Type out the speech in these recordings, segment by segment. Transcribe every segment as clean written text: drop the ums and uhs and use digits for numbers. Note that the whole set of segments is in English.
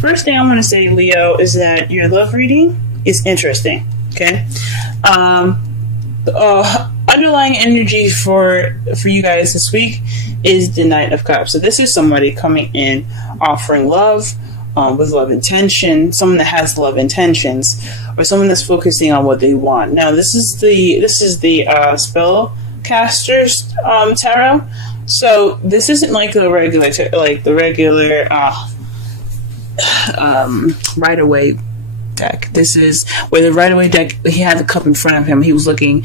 First thing I want to say, Leo, is that your love reading is interesting. Okay. Underlying energy for you guys this week is the Knight of Cups. So this is somebody coming in offering love, with love intention, someone that has love intentions, or someone that's focusing on what they want. Now this is the spellcaster's tarot. So this isn't like the regular Rider-Waite deck. This is where the Rider-Waite deck, he had the cup in front of him, he was looking,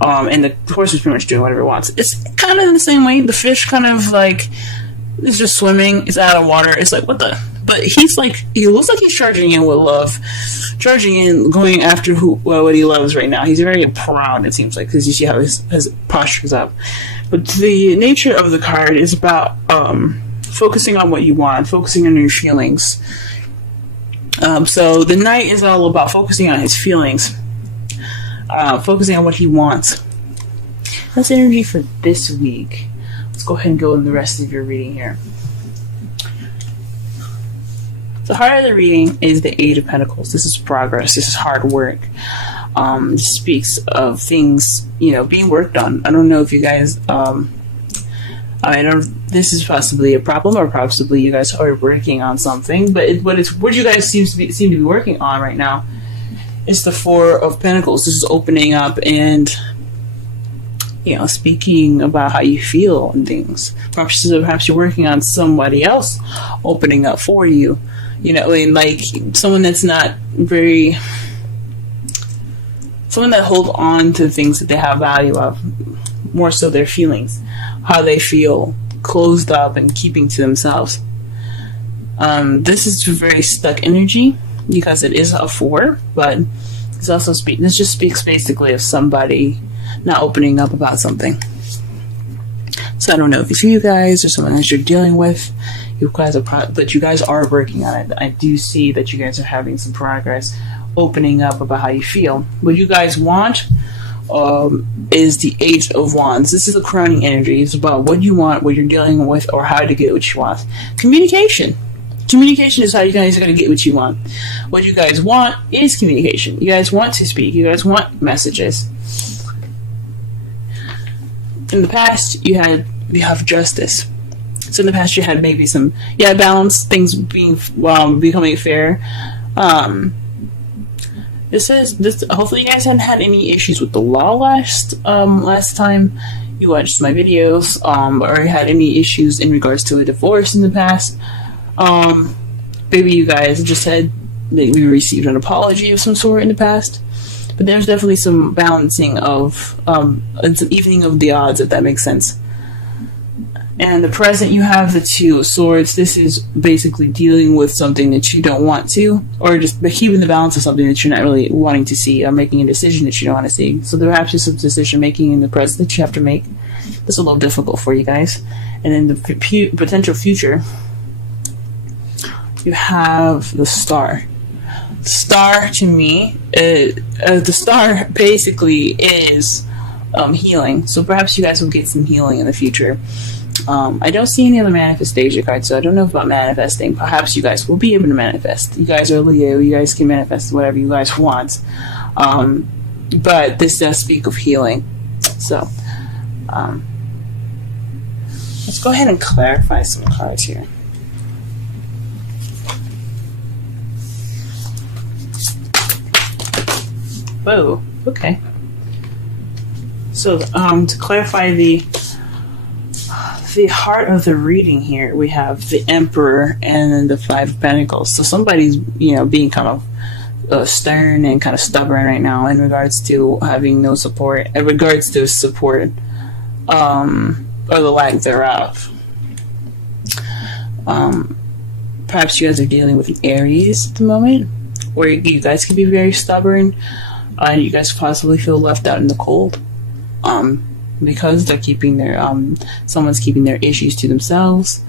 and the horse is pretty much doing whatever it wants. It's kind of in the same way. The fish kind of like is just swimming, it's out of water. It's like, what the? But he's like, he looks like he's charging in with love, charging in, going after what he loves right now. He's very proud, it seems like, because you see how his posture's up. But the nature of the card is about focusing on what you want, focusing on your feelings. So the Knight is all about focusing on his feelings, focusing on what he wants. That's energy for this week. Let's go ahead and go in the rest of your reading here. The heart of the reading is the Eight of Pentacles. This is progress. This is hard work. This speaks of things, being worked on. I don't know if you guys, this is possibly a problem, or possibly you guys are working on something, but what you guys seem to be working on right now is the Four of Pentacles. This is opening up and, speaking about how you feel and things. Perhaps you're working on somebody else opening up for you. Like someone that's not someone that hold on to things that they have value of, more so their feelings, how they feel, closed up and keeping to themselves. This is very stuck energy because it is a 4, but it's also this just speaks basically of somebody not opening up about something. So I don't know if it's you guys or someone that you're dealing with. But you guys are working on it. I do see that you guys are having some progress, opening up about how you feel. What you guys want is the Eight of Wands. This is a crowning energy. It's about what you want, what you're dealing with, or how to get what you want. Communication. Communication is how you guys are going to get what you want. What you guys want is communication. You guys want to speak. You guys want messages. In the past, you have justice. So in the past, you had maybe some balance, things becoming fair. This says hopefully you guys hadn't had any issues with the law last time you watched my videos, or had any issues in regards to a divorce in the past. Maybe you guys just had maybe received an apology of some sort in the past. But there's definitely some balancing of and some evening of the odds, if that makes sense. And the present, you have the Two of Swords. This is basically dealing with something that you don't want to, or just keeping the balance of something that you're not really wanting to see, or making a decision that you don't want to see. So there perhaps is some decision making in the present that you have to make. That's a little difficult for you guys. And in the potential future, you have the Star. Star, to me, the Star basically is healing. So perhaps you guys will get some healing in the future. I don't see any other manifestation cards, so I don't know about manifesting. Perhaps you guys will be able to manifest. You guys are Leo. You guys can manifest whatever you guys want. But this does speak of healing. So let's go ahead and clarify some cards here. Whoa, okay. So to clarify the heart of the reading here, we have the Emperor and then the Five of Pentacles. So somebody's, being kind of stern and kind of stubborn right now in regards to having no support, or the lack thereof. Perhaps you guys are dealing with an Aries at the moment, where you guys can be very stubborn, and you guys possibly feel left out in the cold. Because they're keeping someone's keeping their issues to themselves,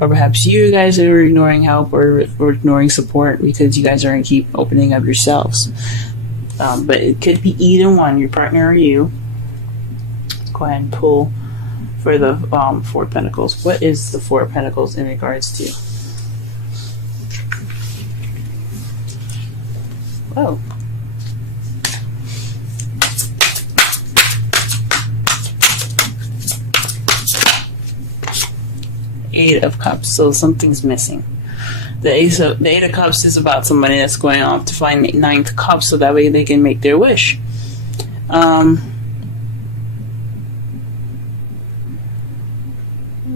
or perhaps you guys are ignoring help or ignoring support because you guys aren't keep opening up yourselves. But it could be either one, your partner or you. Let's go ahead and pull for the Four of Pentacles. What is the Four of Pentacles in regards to? Oh. Eight of Cups, so something's missing. The Eight of Cups is about somebody that's going off to find the Ninth Cup so that way they can make their wish.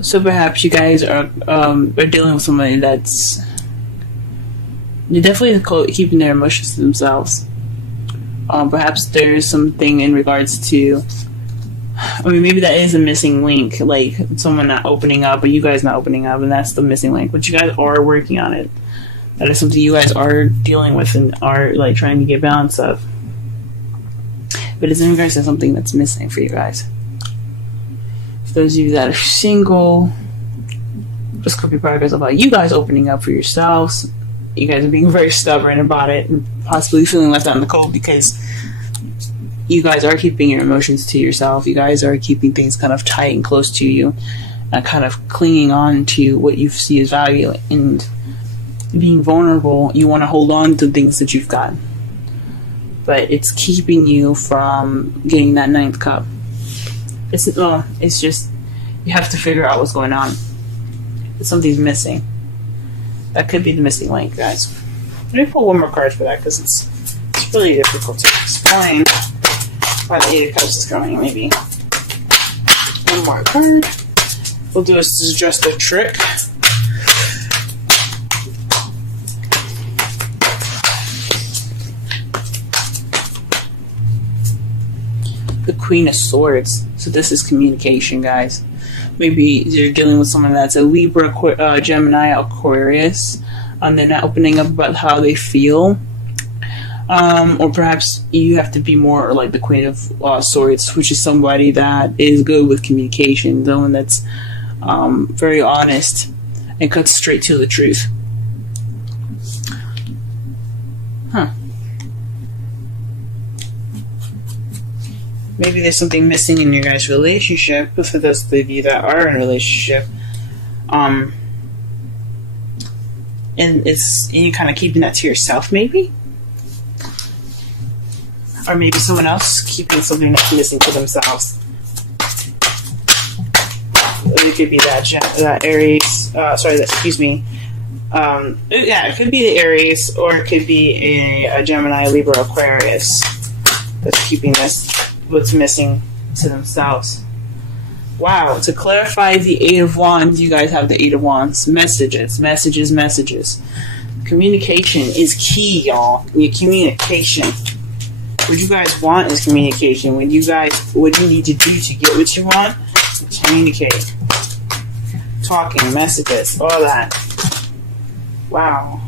So perhaps you guys are dealing with somebody that's they're definitely keeping their emotions to themselves. Perhaps there's something in regards to, I mean, maybe that is a missing link, like someone not opening up, but you guys not opening up, and that's the missing link. But you guys are working on it. That is something you guys are dealing with and are like trying to get balance of. But it's in regards to something that's missing for you guys. For those of you that are single, this could be progress about you guys opening up for yourselves. You guys are being very stubborn about it and possibly feeling left out in the cold because you guys are keeping your emotions to yourself. You guys are keeping things kind of tight and close to you, kind of clinging on to what you see as value, and being vulnerable. You want to hold on to things that you've got, but it's keeping you from getting that Ninth Cup. It's just you have to figure out what's going on. Something's missing. That could be the missing link, guys. Let me pull one more card for that because it's really difficult to explain why the Eight of Cups is going. Maybe one more card. We'll do a suggestive trick. The Queen of Swords. So this is communication, guys. Maybe you're dealing with someone that's a Libra, Gemini, Aquarius, and they're not opening up about how they feel. Or perhaps you have to be more like the Queen of Swords, which is somebody that is good with communication, someone that's very honest and cuts straight to the truth. Maybe there's something missing in your guys' relationship, but for those of you that are in a relationship, and you're kind of keeping that to yourself, maybe? Or maybe someone else keeping something that's missing to themselves. It could be that Aries, it could be the Aries, or it could be a Gemini, Libra, Aquarius that's keeping this, what's missing to themselves. Wow, to clarify the Eight of Wands, you guys have the Eight of Wands. Messages. Communication is key, y'all. Your communication. What you guys want is communication. What you need to do to get what you want, communicate. Talking, messages, all that. Wow.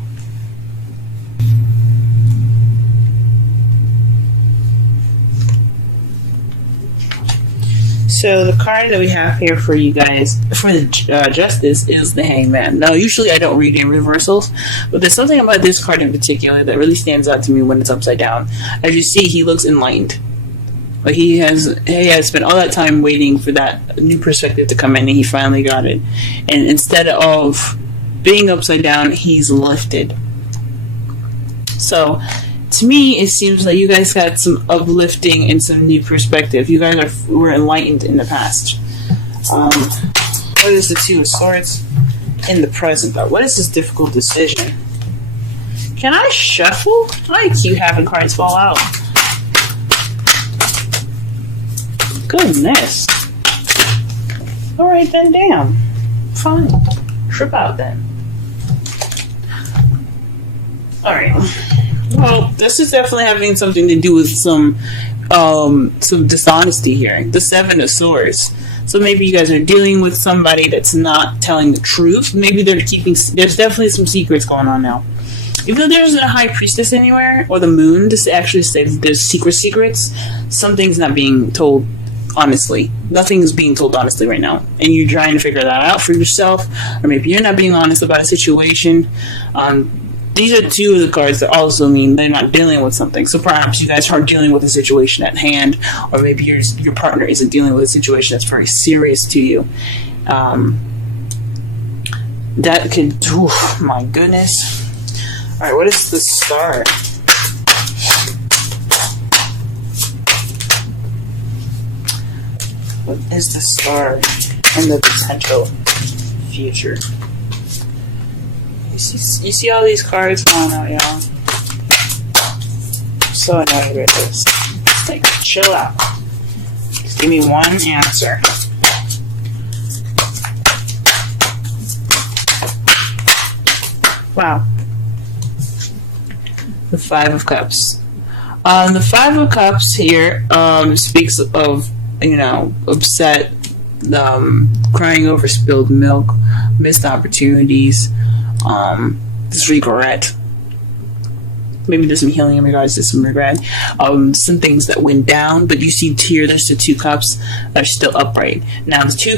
So the card that we have here for you guys, for the Justice, is the Hangman. Now, usually I don't read in reversals, but there's something about this card in particular that really stands out to me when it's upside down. As you see, he looks enlightened. Like he has spent all that time waiting for that new perspective to come in, and he finally got it. And instead of being upside down, he's lifted. So, to me, it seems like you guys got some uplifting and some new perspective. You guys were enlightened in the past. What is the Two of Swords in the present, though? What is this difficult decision? Can I shuffle? I keep having cards fall out. Goodness. Alright then, damn. Fine. Trip out then. Alright. Well, this is definitely having something to do with some dishonesty here. The Seven of Swords. So maybe you guys are dealing with somebody that's not telling the truth. Maybe there's definitely some secrets going on now. Even though there isn't a High Priestess anywhere, or the Moon to actually say that there's secrets, something's not being told honestly. Nothing's being told honestly right now. And you're trying to figure that out for yourself, or maybe you're not being honest about a situation. These are two of the cards that also mean they're not dealing with something. So perhaps you guys aren't dealing with a situation at hand, or maybe your partner isn't dealing with a situation that's very serious to you. That could, my goodness. Alright, what is the Star? What is the star and the potential future? You see all these cards falling out, y'all? I'm so annoyed with this. Just like, chill out. Just give me one answer. Wow. The Five of Cups. The Five of Cups here speaks of, upset, crying over spilled milk, missed opportunities, this regret. Maybe there's some healing in regards to some regret. Some things that went down, but you see here there's the two cups that are still upright. Now the two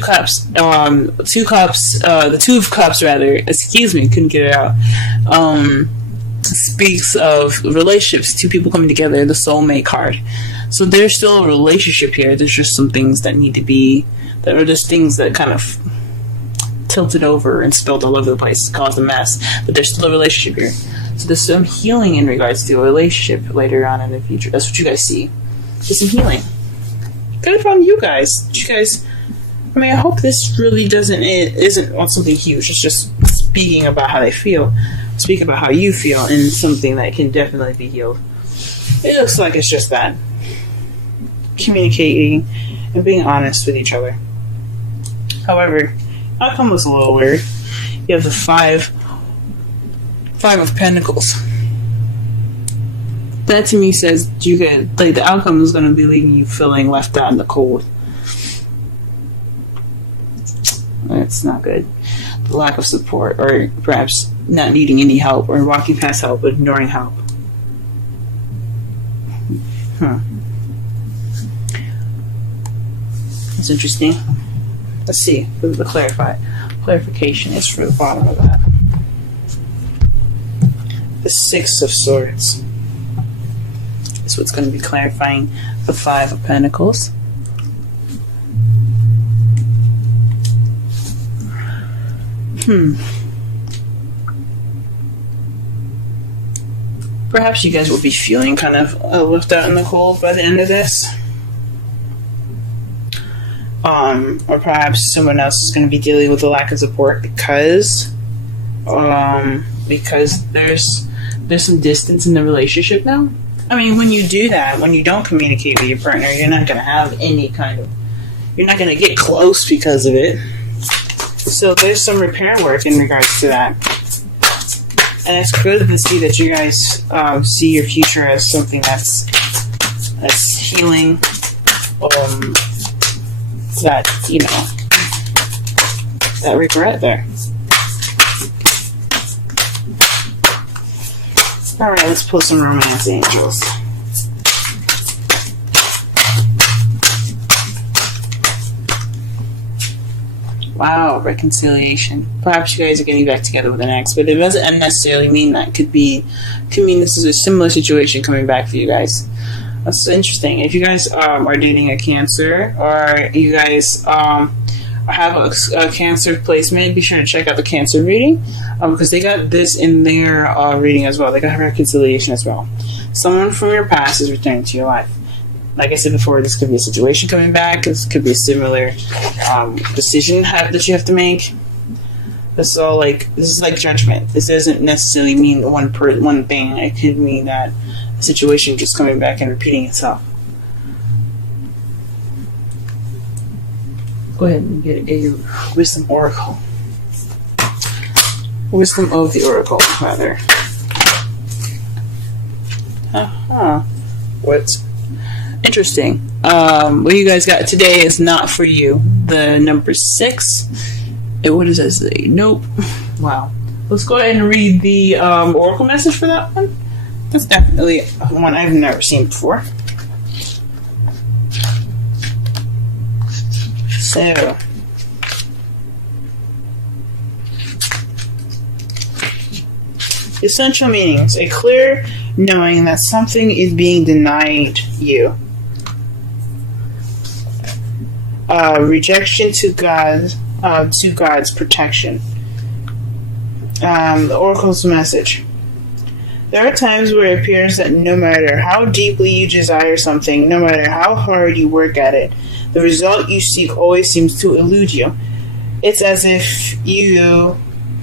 of cups rather, excuse me, couldn't get it out. Speaks of relationships, two people coming together, the soulmate card. So there's still a relationship here. There's just some things that need to be, that are just things that kind of tilted over and spilled all over the place, caused a mess. But there's still a relationship here. So there's some healing in regards to a relationship later on in the future. That's what you guys see. There's some healing. Good from you guys. I hope this really isn't on something huge. It's just speaking about how they feel. Speak about how you feel and something that can definitely be healed. It looks like it's just that. Communicating and being honest with each other. However, outcome was a little weird. You have the Five of Pentacles. That to me says the outcome is going to be leaving you feeling left out in the cold. It's not good. The lack of support, or perhaps not needing any help, or walking past help but ignoring help. That's interesting. Let's see what the clarification is for the bottom of that. The Six of Swords is what's going to be clarifying the Five of Pentacles. Perhaps you guys will be feeling kind of left out in the cold by the end of this. Or perhaps someone else is going to be dealing with a lack of support because there's some distance in the relationship now. I mean, when you do that, when you don't communicate with your partner, you're not going to have you're not going to get close because of it. So there's some repair work in regards to that. And it's good to see that you guys see your future as something that's healing. That regret there. Alright, let's pull some romance angels. Wow, reconciliation. Perhaps you guys are getting back together with an ex, but it doesn't necessarily mean that. Could mean this is a similar situation coming back for you guys. That's interesting. If you guys are dating a Cancer, or you guys have a Cancer placement, be sure to check out the Cancer reading, because they got this in their reading as well. They got reconciliation as well. Someone from your past is returning to your life. Like I said before, this could be a situation coming back. This could be a similar decision that you have to make. This is like judgment. This doesn't necessarily mean one thing. It could mean that a situation just coming back and repeating itself. Go ahead and get a Wisdom Oracle. Wisdom of the Oracle, rather. What? Interesting. What you guys got today is not for you. The number 6. What does that say? Nope. Wow. Let's go ahead and read the Oracle message for that one. That's definitely one I've never seen before. So, essential meanings: a clear knowing that something is being denied you. Rejection to God's protection. The Oracle's message: There are times where it appears that no matter how deeply you desire something, no matter how hard you work at it, the result you seek always seems to elude you. It's as if you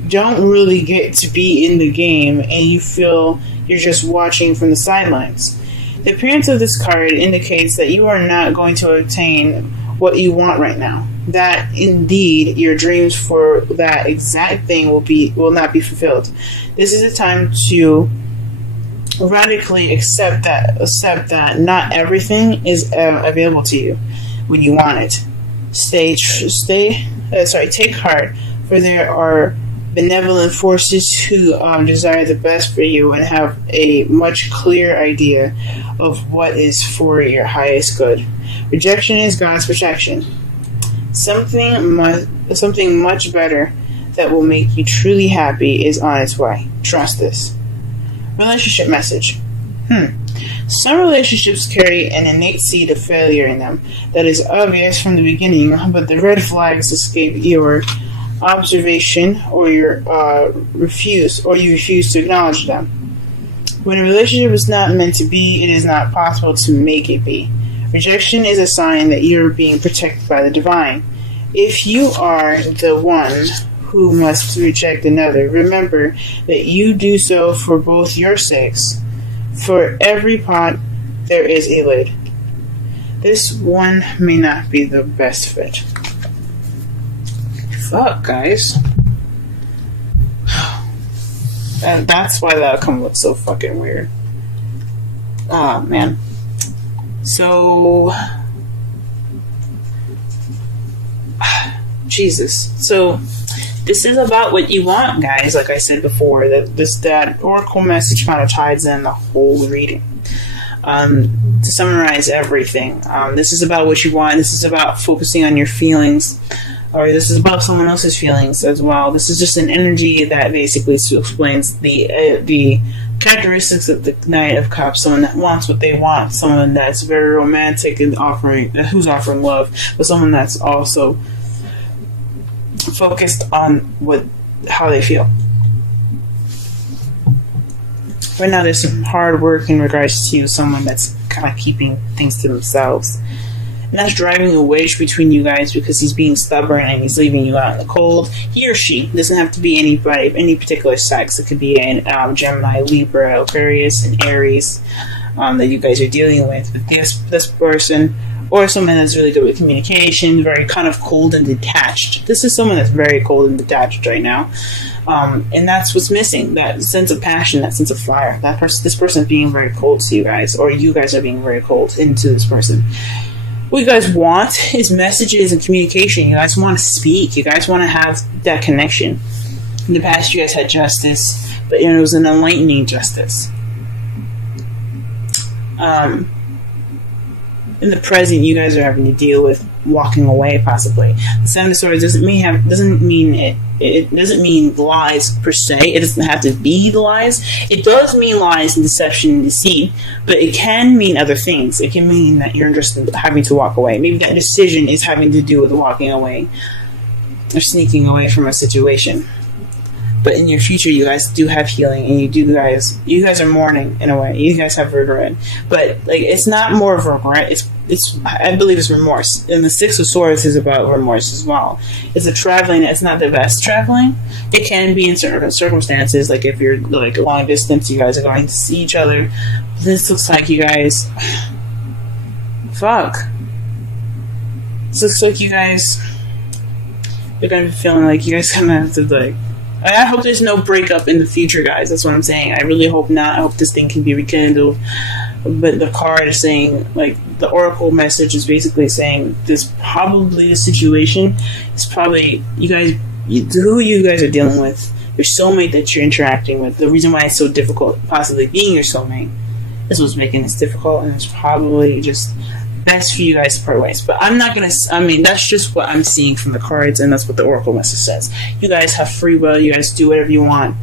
don't really get to be in the game and you feel you're just watching from the sidelines. The appearance of this card indicates that you are not going to obtain what you want right now. That indeed your dreams for that exact thing will not be fulfilled. This is a time to radically accept that not everything is available to you when you want it. Take heart, for there are benevolent forces who desire the best for you and have a much clearer idea of what is for your highest good. Rejection is God's protection. Something much better that will make you truly happy is on its way. Trust this. Relationship message. Some relationships carry an innate seed of failure in them that is obvious from the beginning, but the red flags escape your observation, or you refuse to acknowledge them. When a relationship is not meant to be, it is not possible to make it be. Rejection is a sign that you are being protected by the divine. If you are the one who must reject another, remember that you do so for both your sakes. For every pot, there is a lid. This one may not be the best fit. Fuck, guys. And that's why the outcome looks so fucking weird. Ah, man. So... Jesus. So... this is about what you want, guys. Like I said before, that oracle message kind of ties in the whole reading. To summarize everything, this is about what you want. This is about focusing on your feelings, or this is about someone else's feelings as well. This is just an energy that basically explains the characteristics of the Knight of Cups. Someone that wants what they want. Someone that's very romantic and who's offering love, but someone that's also focused on how they feel. Right now, there's some hard work in regards to someone that's kind of keeping things to themselves, and that's driving a wedge between you guys because he's being stubborn and he's leaving you out in the cold. He or she doesn't have to be anybody of any particular sex. It could be an Gemini, Libra, Aquarius, and Aries that you guys are dealing with. But this person, or someone that's really good with communication, very kind of cold and detached. This is someone that's very cold and detached right now. And that's what's missing, that sense of passion, that sense of fire. This person is being very cold to you guys, or you guys are being very cold into this person. What you guys want is messages and communication. You guys want to speak. You guys want to have that connection. In the past, you guys had justice, but it was an enlightening justice. In the present, you guys are having to deal with walking away, possibly. The Seven of Swords doesn't mean lies per se. It doesn't have to be the lies. It does mean lies and deception and deceit, but it can mean other things. It can mean that you're just having to walk away. Maybe that decision is having to do with walking away or sneaking away from a situation. But in your future, you guys do have healing, and you guys are mourning in a way. You guys have regret, but like it's not more of regret. I believe it's remorse. And the Six of Swords is about remorse as well. It's a traveling that's not the best traveling. It can be in certain circumstances, like if you're like long distance, you guys are going to see each other. This looks like you guys. Fuck. This looks like you guys. You're gonna be feeling like you guys gonna have to like. I hope there's no breakup in the future, guys. That's what I'm saying. I really hope not. I hope this thing can be rekindled. But the card is saying, like, the oracle message is basically saying this probably the situation is probably who you guys are dealing with, your soulmate that you're interacting with. The reason why it's so difficult, possibly being your soulmate, is what's making this difficult, and it's probably just best for you guys to part ways. But I'm not gonna. I mean, that's just what I'm seeing from the cards, and that's what the oracle message says. You guys have free will. You guys do whatever you want.